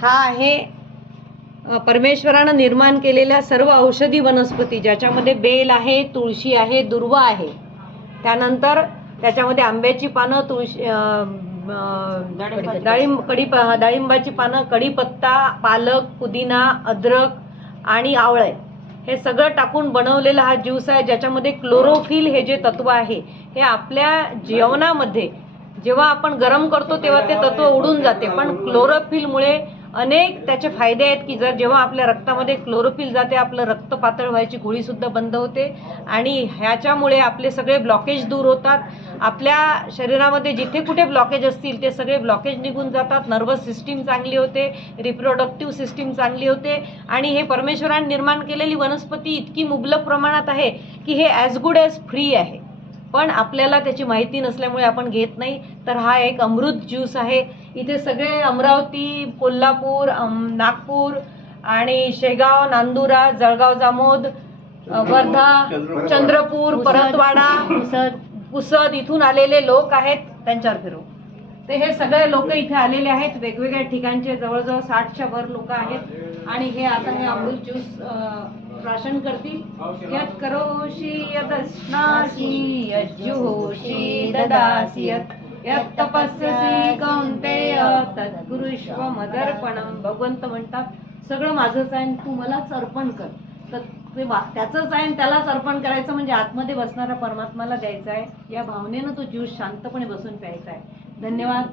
हा आहे परमेश्वरानं निर्माण केलेल्या सर्व औषधी वनस्पती, ज्याच्यामध्ये बेल आहे, तुळशी आहे, दुर्वा आहे, त्यानंतर त्याच्यामध्ये आंब्याची पानं, तुळशी, डाळिंबाची पानं, कढीपत्ता, पालक, पुदिना, अद्रक आणि आवळे हे सगळं टाकून बनवलेला हा ज्यूस आहे, ज्याच्यामध्ये क्लोरोफिल हे जे तत्व आहे हे आपल्या जेवणामध्ये जेव्हा आपण गरम करतो तेव्हा ते तत्व उडून जाते, पण क्लोरोफिलमुळे अनेक त्याचे फायदे आहेत की जर जेव्हा आपल्या रक्तामध्ये क्लोरोफिल जाते आपलं रक्त पातळ व्हायची गोळी सुद्धा बंद होते आणि ह्याच्यामुळे आपले सगळे ब्लॉकेज दूर होतात. आपल्या शरीरामध्ये जिथे कुठे ब्लॉकेज असतील ते सगळे ब्लॉकेज निघून जातात. नर्वस सिस्टीम चांगली होते, रिप्रोडक्टिव्ह सिस्टीम चांगली होते आणि हे परमेश्वराने निर्माण केलेली वनस्पती इतकी मुबलक प्रमाणात आहे की हे ॲज गुड ॲज फ्री आहे, पण आपल्याला त्याची माहिती नसल्यामुळे आपण घेत नाही. तर हा एक अमृत ज्यूस आहे. इथे सगळे अमरावती, कोल्हापूर, नागपूर आणि शेगाव, नांदुरा, जळगाव जामोद, वर्धा, चंद्रपूर, परतवाडा, पुसद इथून आलेले लोक आहेत. त्यांच्यावर फिरू ते हे सगळे लोक इथे आलेले आहेत, वेगवेगळ्या ठिकाणचे, जवळजवळ 60च्या वर लोक आहेत आणि हे आता हे अमृत ज्यूस प्राशन करतील. यत् करोषि यदश्नासि यज्जुहोषि ददासि यत् तपस्यसि कौन्तेय तत्कुरुष्व मदर्पणम. भगवंत म्हणतात सगळं माझंच आहे, तू मलाच अर्पण कर. तर ते त्याचंच आहे, त्यालाच अर्पण करायचं म्हणजे आतमध्ये बसणारा परमात्माला द्यायचा आहे. या भावनेनं तो ज्यूस शांतपणे बसून प्यायचा आहे. धन्यवाद.